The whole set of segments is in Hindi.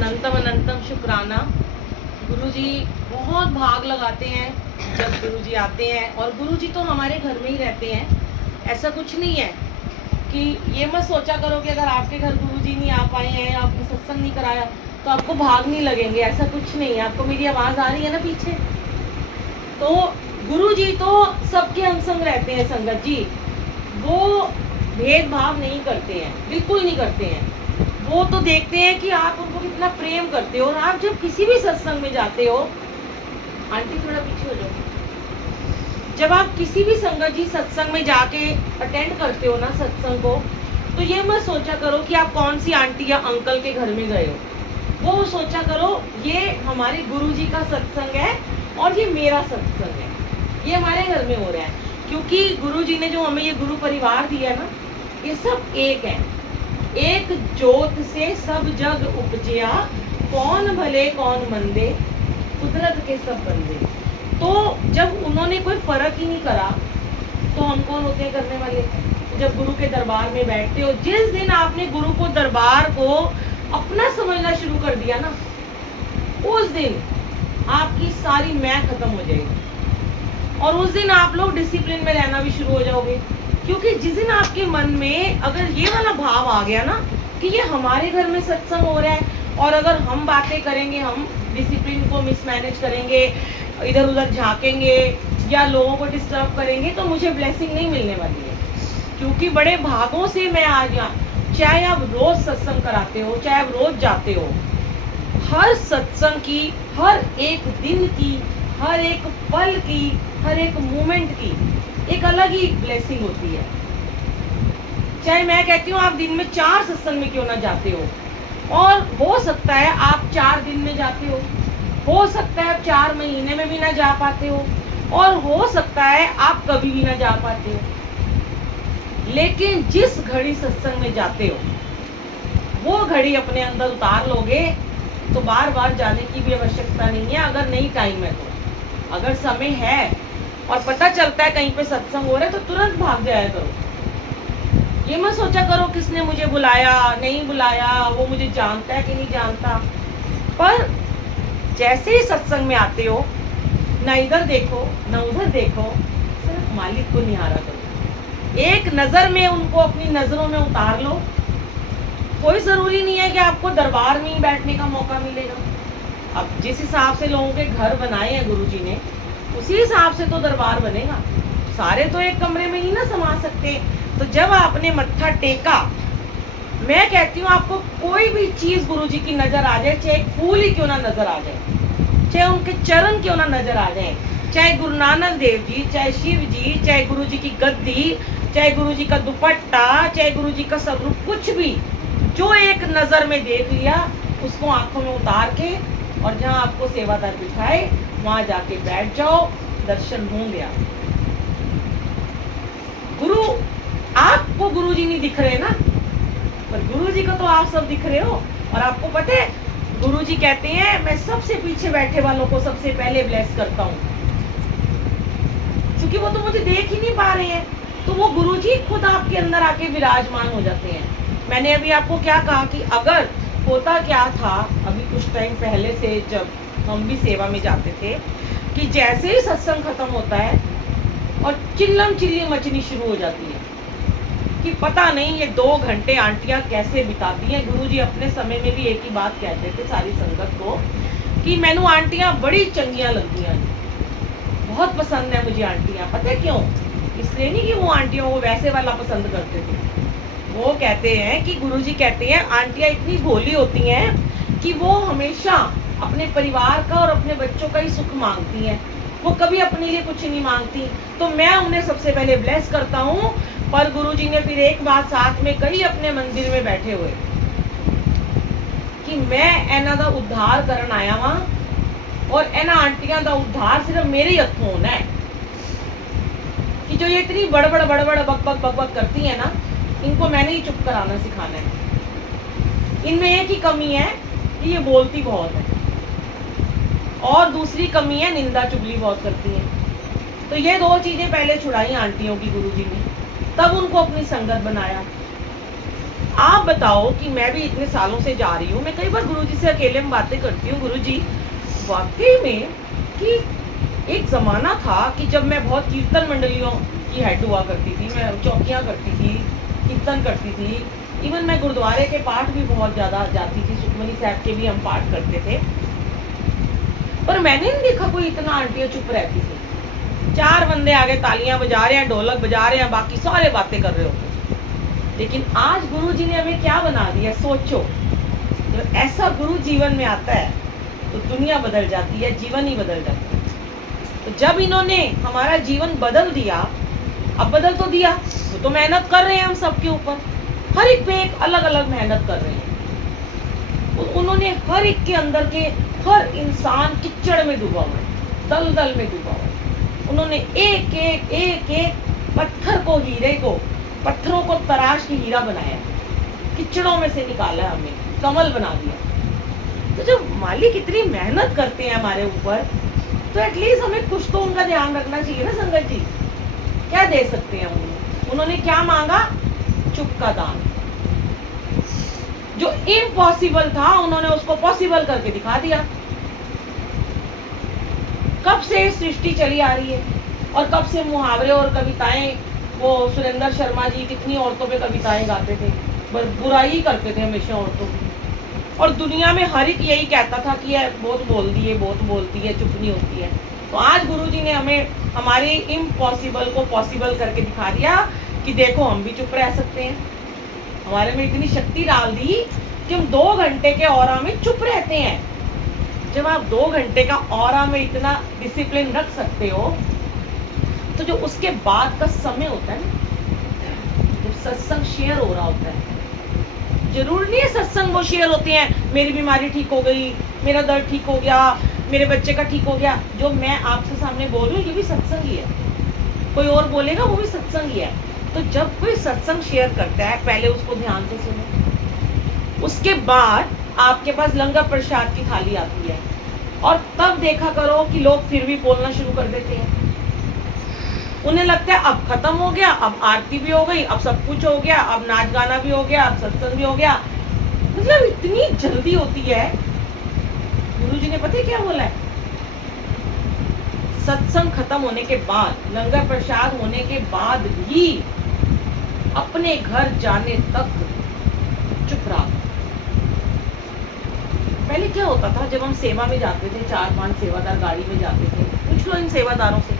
अनंतम अनंतम शुक्राना। गुरुजी बहुत भाग लगाते हैं जब गुरुजी आते हैं, और गुरुजी तो हमारे घर में ही रहते हैं। ऐसा कुछ नहीं है कि ये मत सोचा करो कि अगर आपके घर गुरुजी नहीं आ पाए हैं या आपने सत्संग नहीं कराया तो आपको भाग नहीं लगेंगे। ऐसा कुछ नहीं है। आपको मेरी आवाज़ आ रही है ना पीछे? तो गुरुजी तो सबके हम संग रहते हैं संगत जी। वो भेदभाव नहीं करते हैं, बिल्कुल नहीं करते हैं। वो तो देखते हैं कि आप उनको कितना प्रेम करते हो। और आप जब किसी भी सत्संग में जाते हो, आंटी थोड़ा पीछे हो जाओ, जब आप किसी भी संगत जी सत्संग में जाके अटेंड करते हो ना सत्संग को, तो ये मत सोचा करो कि आप कौन सी आंटी या अंकल के घर में गए हो। वो सोचा करो ये हमारे गुरुजी का सत्संग है और ये मेरा सत्संग है, ये हमारे घर में हो रहा है। क्योंकि गुरुजी ने जो हमें ये गुरु परिवार दिया ना, ये सब एक है। एक जोत से सब जग उपजिया, कौन भले कौन मंदे, कुदरत के सब बंदे। तो जब उन्होंने कोई फर्क ही नहीं करा तो हम कौन होते हैं करने वाले? जब गुरु के दरबार में बैठते हो, जिस दिन आपने गुरु को दरबार को अपना समझना शुरू कर दिया ना, उस दिन आपकी सारी मैं खत्म हो जाएगी और उस दिन आप लोग डिसिप्लिन में रहना भी शुरू हो जाओगे। क्योंकि जिस दिन आपके मन में अगर ये वाला भाव आ गया ना कि ये हमारे घर में सत्संग हो रहा है और अगर हम बातें करेंगे, हम डिसिप्लिन को मिसमैनेज करेंगे, इधर उधर झांकेंगे या लोगों को डिस्टर्ब करेंगे, तो मुझे ब्लेसिंग नहीं मिलने वाली है। क्योंकि बड़े भागों से मैं आज यहाँ, चाहे आप रोज सत्संग कराते हो, चाहे आप रोज जाते हो, हर सत्संग की, हर एक दिन की, हर एक पल की, हर एक मोमेंट की एक अलग ही ब्लेसिंग होती है। चाहे मैं कहती हूँ आप दिन में 4 सत्संग में क्यों ना जाते हो, और हो सकता है आप 4 दिन में जाते हो सकता है आप 4 महीने में भी ना जा पाते हो, और हो सकता है आप कभी भी ना जा पाते हो। लेकिन जिस घड़ी सत्संग में जाते हो वो घड़ी अपने अंदर उतार लोगे तो बार बार जाने की भी आवश्यकता नहीं है। अगर नहीं टाइम है तो, अगर समय है और पता चलता है कहीं पे सत्संग हो रहा है तो तुरंत भाग जाया करो। ये मत सोचा करो किसने मुझे बुलाया नहीं बुलाया, वो मुझे जानता है कि नहीं जानता। पर जैसे ही सत्संग में आते हो, ना इधर देखो ना उधर देखो, सिर्फ मालिक को निहारा करो। एक नजर में उनको अपनी नजरों में उतार लो। कोई जरूरी नहीं है कि आपको दरबार में ही बैठने का मौका मिलेगा। अब जिस हिसाब से लोगों के घर बनाए हैं गुरुजी ने, उसी हिसाब से तो दरबार बनेगा। सारे तो एक कमरे में ही ना समा सकते। तो जब आपने मत्था टेका, मैं कहती हूँ आपको कोई भी चीज गुरुजी की नजर आ जाए, चाहे एक फूल ही क्यों ना नजर आ जाए, चाहे उनके चरण क्यों ना नजर आ जाए, चाहे गुरु नानक देव जी, चाहे शिव जी, चाहे गुरुजी की गद्दी, चाहे गुरुजी का दुपट्टा, चाहे गुरुजी का स्वरूप, कुछ भी जो एक नजर में देख लिया उसको आंखों में उतार के, और जहाँ आपको सेवादार बिठाए वहां जाके बैठ जाओ, दर्शन होंगे। गुरु आपको गुरुजी नहीं दिख रहे ना, पर गुरुजी को तो आप सब दिख रहे हो। और आपको पता है गुरुजी कहते हैं मैं सबसे पीछे बैठे वालों को सबसे पहले ब्लेस करता हूँ, क्योंकि वो तो मुझे देख ही नहीं पा रहे हैं। तो वो गुरुजी खुद आपके अंदर आके विराजमान हो जाते हैं। मैंने अभी आपको क्या कहा कि अगर होता क्या था अभी कुछ टाइम पहले से, जब हम भी सेवा में जाते थे, कि जैसे ही सत्संग खत्म होता है और चिल्लम चिल्ली मचनी शुरू हो जाती है कि पता नहीं ये 2 घंटे आंटियां कैसे बिताती हैं। गुरुजी अपने समय में भी एक ही बात कहते थे सारी संगत को कि मैनू आंटियां बड़ी चंगियां लगदियां, बहुत पसंद है मुझे आंटियां। पता है क्यों? इसलिए नहीं कि वो आंटियों को वैसे वाला पसंद करते थे। वो कहते हैं कि गुरुजी कहते हैं आंटियां इतनी भोली होती हैं कि वो हमेशा अपने परिवार का और अपने बच्चों का ही सुख मांगती हैं, वो कभी अपने लिए कुछ नहीं मांगती। तो मैं उन्हें सबसे पहले ब्लेस करता हूँ। पर गुरुजी ने फिर एक बात साथ में कही अपने मंदिर में बैठे हुए कि मैं एना दा उद्धार करन आया वहां, और एना आंटियां दा उद्धार सिर्फ मेरे ही हथों होना है। कि जो ये इतनी बड़बड़ बकबक करती है ना, इनको मैंने ही चुप कराना सिखाना है। इनमें एक ही कमी है कि ये बोलती बहुत है, और दूसरी कमी है निंदा चुगली बहुत करती है। तो ये 2 चीजें पहले छुड़ाई आंटियों की गुरुजी ने, तब उनको अपनी संगत बनाया। आप बताओ कि मैं भी इतने सालों से जा रही हूँ, मैं कई बार गुरुजी से अकेले में बातें करती हूँ, गुरुजी वाकई में कि एक ज़माना था कि जब मैं बहुत कीर्तन मंडलियों की हेड हुआ करती थी, मैं चौकियाँ करती थी, कीर्तन करती थी, इवन मैं गुरुद्वारे के पाठ भी बहुत ज़्यादा जाती थी, सुखमनी साहब के भी हम पाठ करते थे, पर मैंने नहीं देखा कोई इतना आंटियाँ चुप रहती थी। 4 बंदे आगे तालियां बजा रहे हैं, ढोलक बजा रहे हैं, बाकी सारे बातें कर रहे होते। लेकिन आज गुरुजी ने हमें क्या बना दिया, सोचो, जब ऐसा गुरु जीवन में आता है तो दुनिया बदल जाती है, जीवन ही बदल जाता है। तो जब इन्होंने हमारा जीवन बदल दिया, अब बदल तो दिया, वो तो मेहनत कर रहे हैं हम सबके ऊपर, हर एक पे एक अलग अलग मेहनत कर रहे हैं। उन्होंने हर एक के अंदर के हर इंसान कीचड़ में डूबा हुआ है, दलदल में डूबा हुआ है। उन्होंने एक एक पत्थर को, हीरे को, पत्थरों को तराश के हीरा बनाया, कीचड़ों में से निकाला हमें, कमल बना दिया। तो जब मालिक इतनी मेहनत करते हैं हमारे ऊपर, तो एटलीस्ट हमें कुछ तो उनका ध्यान रखना चाहिए ना संगत जी। क्या दे सकते हैं उन्होंने क्या मांगा? चुप का दान। जो इम्पॉसिबल था उन्होंने उसको पॉसिबल करके दिखा दिया। कब से सृष्टि चली आ रही है और कब से मुहावरे और कविताएं, वो सुरेंद्र शर्मा जी कितनी औरतों पे कविताएं गाते थे, बुराई करते थे हमेशा औरतों की, और दुनिया में हर एक यही कहता था कि ये बहुत बोलती है, बहुत बोलती है, चुप नहीं होती है। तो आज गुरुजी ने हमें हमारे इम्पॉसिबल को पॉसिबल करके दिखा दिया कि देखो हम भी चुप रह सकते हैं। हमारे में इतनी शक्ति डाल दी कि हम 2 घंटे के ऑरा में चुप रहते हैं। जब आप 2 घंटे का ऑरा में इतना डिसिप्लिन रख सकते हो, तो जो उसके बाद का समय होता है ना, जब सत्संग शेयर हो रहा होता है, जरूर नहीं है सत्संग वो शेयर होते हैं, मेरी बीमारी ठीक हो गई, मेरा दर्द ठीक हो गया, मेरे बच्चे का ठीक हो गया। जो मैं आपके सामने बोल रही हूँ ये भी सत्संग ही है, कोई और बोलेगा वो भी सत्संग ही है। तो जब कोई सत्संग शेयर करता है, पहले उसको ध्यान से सुनो, उसके बाद आपके पास लंगर प्रसाद की थाली आती है, और तब देखा करो कि लोग फिर भी बोलना शुरू कर देते हैं। उन्हें लगता है अब खत्म हो गया, अब आरती भी हो गई, अब सब कुछ हो गया, अब नाच गाना भी हो गया, अब सत्संग भी हो गया। मतलब इतनी जल्दी होती है। गुरुजी ने पता है क्या बोला है? सत्संग खत्म होने के बाद, लंगर प्रसाद होने के बाद भी अपने घर जाने तक चुप रहा। पहले क्या होता था, जब हम सेवा में जाते थे, 4-5 सेवादार गाड़ी में जाते थे, पूछ लो इन सेवादारों से,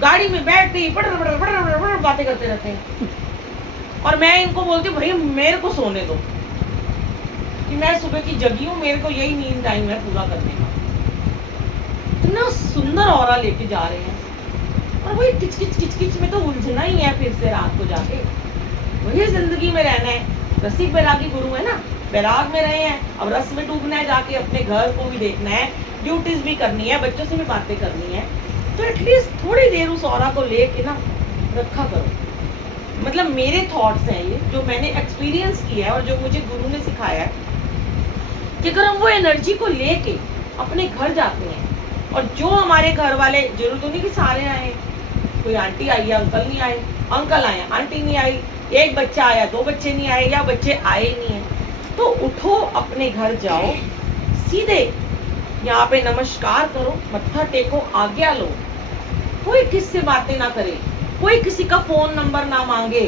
गाड़ी में बैठते ही बड़ बातें करते रहते हैं, और मैं इनको बोलती हूँ भैया मेरे को सोने दो, कि मैं सुबह की जगी हूँ, मेरे को यही नींद टाइम है पूरा करने का। इतना सुंदर ऑरा लेके जा रहे हैं, और वही किच किच में तो उलझना ही है फिर से रात को जाके। वही जिंदगी में रहना है, रसिक बैरागी गुरु है ना, बैराग में रहे हैं, अब रस में डूबना है, जाके अपने घर को भी देखना है, ड्यूटीज भी करनी है, बच्चों से भी बातें करनी है। तो एटलीस्ट थोड़ी देर उस ऑरा को लेके ना रखा करो। मतलब मेरे थॉट्स हैं ये, जो मैंने एक्सपीरियंस किया है और जो मुझे गुरु ने सिखाया है, कि अगर हम वो एनर्जी को लेके अपने घर जाते हैं, और जो हमारे घर वाले, जरूरत तो नहीं कि सारे आए, कोई आंटी आई है, अंकल नहीं आए, अंकल आए आंटी नहीं आई, एक बच्चा आया 2 बच्चे नहीं आए, या बच्चे आए ही नहीं है, तो उठो अपने घर जाओ, सीधे यहाँ पे नमस्कार करो, मत्था टेको, आज्ञा लो। कोई किससे बातें ना करे, कोई किसी का फोन नंबर ना मांगे।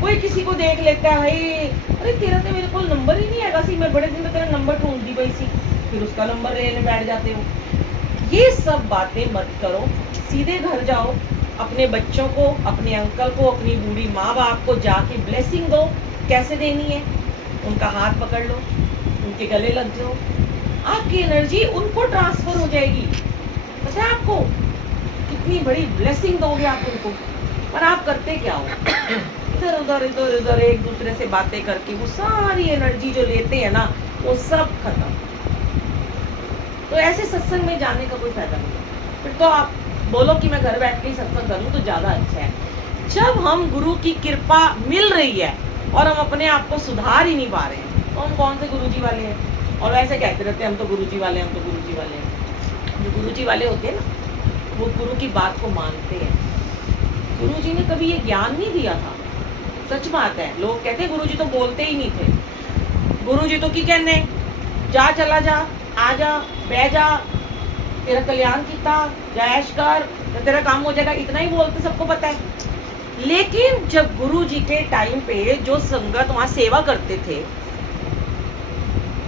कोई किसी को देख लेता है, भाई अरे तेरा तो मेरे को नंबर ही नहीं है, मैं बड़े दिन में तेरा नंबर ढूंढती पई सी, फिर उसका नंबर लेने बैठ जाते हो। ये सब बातें मत करो, सीधे घर जाओ, अपने बच्चों को, अपने अंकल को, अपनी बूढ़ी माँ बाप को जाके ब्लेसिंग दो। कैसे देनी है? उनका हाथ पकड़ लो, उनके गले लग जाओ, आपकी एनर्जी उनको ट्रांसफर हो जाएगी। पता है आपको कितनी बड़ी ब्लेसिंग दोगे आप उनको। पर आप करते क्या हो? इधर उधर एक दूसरे से बातें करके वो सारी एनर्जी जो लेते हैं ना, वो सब खत्म। तो ऐसे सत्संग में जाने का कोई फायदा नहीं। फिर तो आप बोलो कि मैं घर बैठ के ही सत्संग करूँ तो ज़्यादा अच्छा है। जब हम गुरु की कृपा मिल रही है और हम अपने आप को सुधार ही नहीं पा रहे हैं, तो हम कौन से गुरुजी वाले हैं? और वैसे कहते रहते हैं हम तो गुरुजी वाले हैं, हम तो गुरुजी वाले हैं। जो गुरुजी वाले होते हैं ना, वो गुरु की बात को मानते हैं। गुरुजी ने कभी ये ज्ञान नहीं दिया था सच बात है। लोग कहते हैं गुरुजी तो बोलते ही नहीं थे, गुरुजी तो की कहने जा, चला जा, आ जा, बह जा, तेरा कल्याण किता, जैश कर, तो तेरा काम हो जाएगा, इतना ही बोलते, सबको पता है। लेकिन जब गुरुजी के टाइम पे जो संगत वहां सेवा करते थे,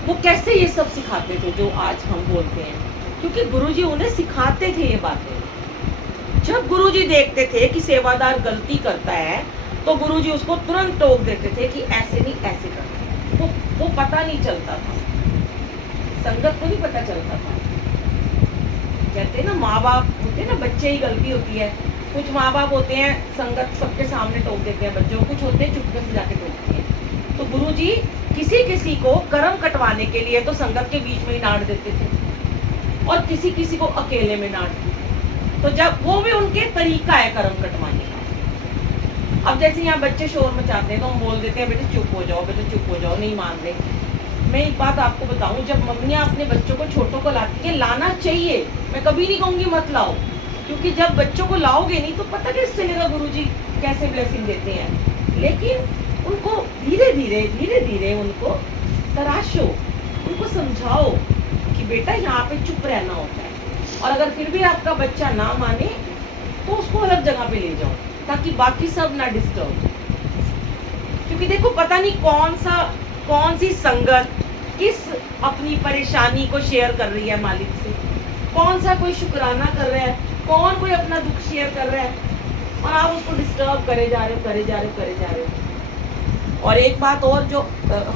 वो कैसे ये सब सिखाते थे जो आज हम बोलते हैं, क्योंकि गुरुजी उन्हें सिखाते थे ये बातें। जब गुरुजी देखते थे कि सेवादार गलती करता है तो गुरुजी उसको तुरंत टोक देते थे कि ऐसे नहीं, ऐसे करते। वो पता नहीं चलता था, संगत को नहीं पता चलता था। कहते हैं ना, माँ बाप होते हैं ना, बच्चे ही गलती होती है। कुछ माँ बाप होते हैं संगत सबके सामने टोक देते हैं बच्चों, कुछ होते हैं चुपके से जाके टोकते हैं। तो गुरुजी किसी किसी को कर्म कटवाने के लिए तो संगत के बीच में ही डांट देते थे, और किसी किसी को अकेले में डांट देते। तो जब वो भी उनके तरीका है कर्म कटवाने का। अब जैसे यहाँ बच्चे शोर मचाते हैं तो हम बोल देते हैं बेटे चुप हो जाओ, बेटे चुप हो जाओ, नहीं मान रहे। मैं एक बात आपको बताऊं, जब मम्मियाँ अपने बच्चों को छोटों को लाती है, लाना चाहिए, मैं कभी नहीं कहूँगी मत लाओ, क्योंकि जब बच्चों को लाओगे नहीं तो पता कैसे चलेगा गुरुजी कैसे ब्लेसिंग देते हैं। लेकिन उनको धीरे धीरे उनको तराशो, उनको समझाओ कि बेटा यहाँ पे चुप रहना होता है, और अगर फिर भी आपका बच्चा ना माने तो उसको अलग जगह पे ले जाओ, ताकि बाकी सब ना डिस्टर्ब। क्योंकि देखो पता नहीं कौन सी संगत किस अपनी परेशानी को शेयर कर रही है मालिक से, कौन सा कोई शुक्राना कर रहा है, कौन कोई अपना दुख शेयर कर रहा है, और आप उसको डिस्टर्ब करे जा रहे हो। और एक बात और जो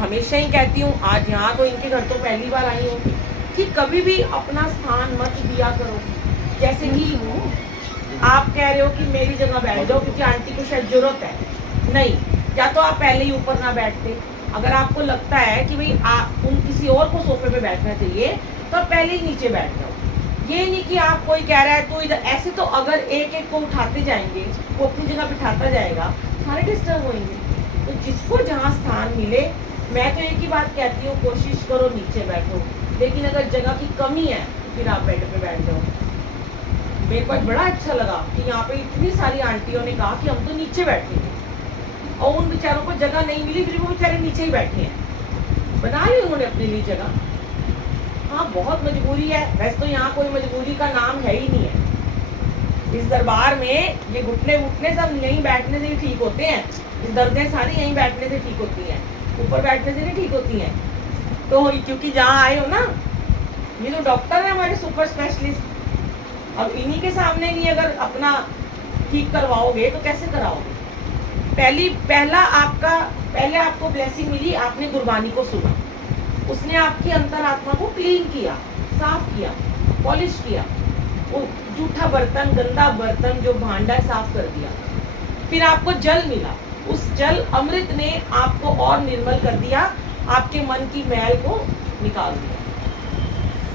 हमेशा ही कहती हूँ, आज यहाँ तो इनके घर तो पहली बार आई हूँ, कि कभी भी अपना स्थान मत दिया करो। जैसे कि आप कह रहे हो कि मेरी जगह बैठ जाओ क्योंकि आंटी को शायद जरूरत है, नहीं, या तो आप पहले ही ऊपर ना बैठते। अगर आपको लगता है कि भाई उन किसी और को सोफे पे बैठना चाहिए तो आप पहले ही नीचे बैठ जाओ। ये नहीं कि आप कोई कह रहा है तो इधर, ऐसे तो अगर एक एक को उठाते जाएंगे, वो अपनी जगह बिठाता जाएगा, सारे डिस्टर्ब होंगे। तो जिसको जहाँ स्थान मिले, मैं तो एक ही बात कहती हूँ, कोशिश करो नीचे बैठो, लेकिन अगर जगह की कमी है तो फिर आप बेड पे बैठ जाओ। मेरे को बड़ा अच्छा लगा कि यहाँ पे इतनी सारी आंटियों ने कहा कि हम तो नीचे बैठेंगे, और उन बेचारों को जगह नहीं मिली, फिर वो बेचारे नीचे ही बैठे हैं, बना ली उन्होंने अपने लिए जगह। हाँ, बहुत मजबूरी है, वैसे तो यहाँ कोई मजबूरी का नाम है ही नहीं है। इस दरबार में ये घुटने सब यहीं बैठने से ही ठीक होते हैं, इस दर्दें सारी यहीं बैठने से ठीक होती हैं, ऊपर बैठने से नहीं ठीक होती हैं। तो क्योंकि जहाँ आए हो ना, ये तो डॉक्टर है हमारे सुपर स्पेशलिस्ट, अब इन्हीं के सामने नहीं अगर अपना ठीक करवाओगे तो कैसे कराओगे। पहले आपको ब्लेसिंग मिली, आपने गुरबानी को सुना, उसने आपकी अंतरात्मा को क्लीन किया, साफ किया, पॉलिश किया, वो जूठा बर्तन, गंदा बर्तन जो भांडा है साफ कर दिया। फिर आपको जल मिला, उस जल अमृत ने आपको और निर्मल कर दिया, आपके मन की मैल को निकाल दिया।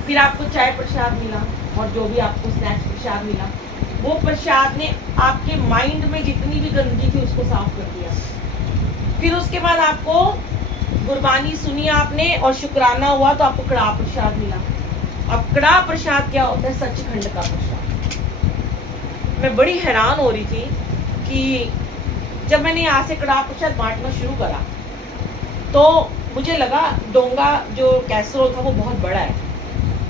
फिर आपको चाय प्रसाद मिला, और जो भी आपको स्नैक्स प्रसाद मिला, वो प्रसाद ने आपके माइंड में जितनी भी गंदगी थी उसको साफ कर दिया। फिर उसके बाद आपको गुरबानी सुनी आपने और शुक्राना हुआ तो आपको कड़ाह प्रसाद मिला। अब कड़ाह प्रसाद क्या होता है? सचखंड का प्रसाद। मैं बड़ी हैरान हो रही थी कि जब मैंने यहाँ से कड़ाह प्रसाद बांटना शुरू करा तो मुझे लगा डोंगा जो कैसरोल था वो बहुत बड़ा है,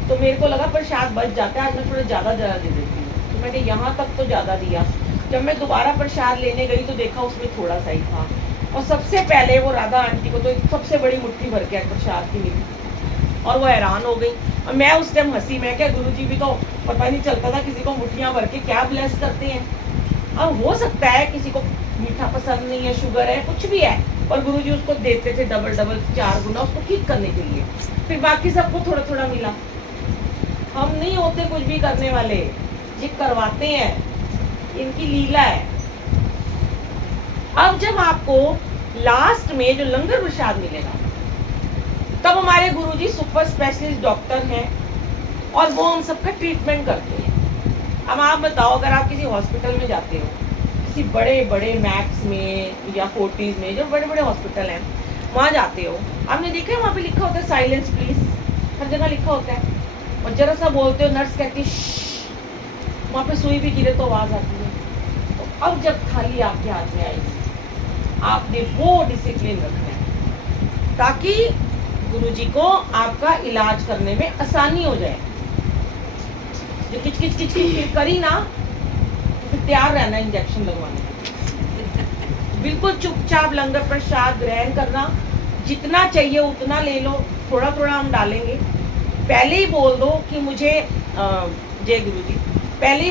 तो मेरे को लगा प्रसाद बच जाता है, आज मैं थोड़ा ज़्यादा दे देती हूँ, तो मैंने यहाँ तक तो ज़्यादा दिया। जब मैं दोबारा प्रसाद लेने गई तो देखा उसमें थोड़ा सा ही था, और सबसे पहले वो राधा आंटी को तो एक सबसे बड़ी मुट्ठी भर के प्रसाद की मिली, और वो हैरान हो गई। और मैं उस टाइम हंसी, मैं क्या गुरुजी भी तो पता नहीं चलता था किसी को मुट्ठियाँ भर के क्या ब्लेस करते हैं। अब हो सकता है किसी को मीठा पसंद नहीं है, शुगर है, कुछ भी है, और गुरुजी उसको देते थे डबल 4 गुना उसको ठीक करने के लिए, फिर बाकी सबको थोड़ा थोड़ा मिला। हम नहीं होते कुछ भी करने वाले, ये करवाते हैं, इनकी लीला है। अब जब आपको लास्ट में जो लंगर प्रसाद मिलेगा, तब हमारे गुरुजी सुपर स्पेशलिस्ट डॉक्टर हैं और वो हम सबका ट्रीटमेंट करते हैं। अब आप बताओ, अगर आप किसी हॉस्पिटल में जाते हो, किसी बड़े बड़े मैक्स में या फोर्टीज में, जो बड़े बड़े हॉस्पिटल हैं, वहाँ जाते हो, आपने देखा है वहाँ पे लिखा होता है साइलेंस प्लीज, हर जगह लिखा होता है, और जरा सा बोलते हो नर्स कहती है वहाँ पे सुई भी गिरे तो आवाज़ आती है। तो अब जब थाली आपके हाथ में आएगी आपने वो डिसिप्लिन रखना है ताकि गुरुजी को आपका इलाज करने में आसानी हो जाए। जो किच किच किच किच करी ना, फिर तैयार रहना इंजेक्शन लगवाने के। बिल्कुल चुपचाप लंगर प्रसाद ग्रहण करना, जितना चाहिए उतना ले लो, थोड़ा थोड़ा हम डालेंगे। पहले ही बोल दो कि मुझे जय गुरु जी, पहले ही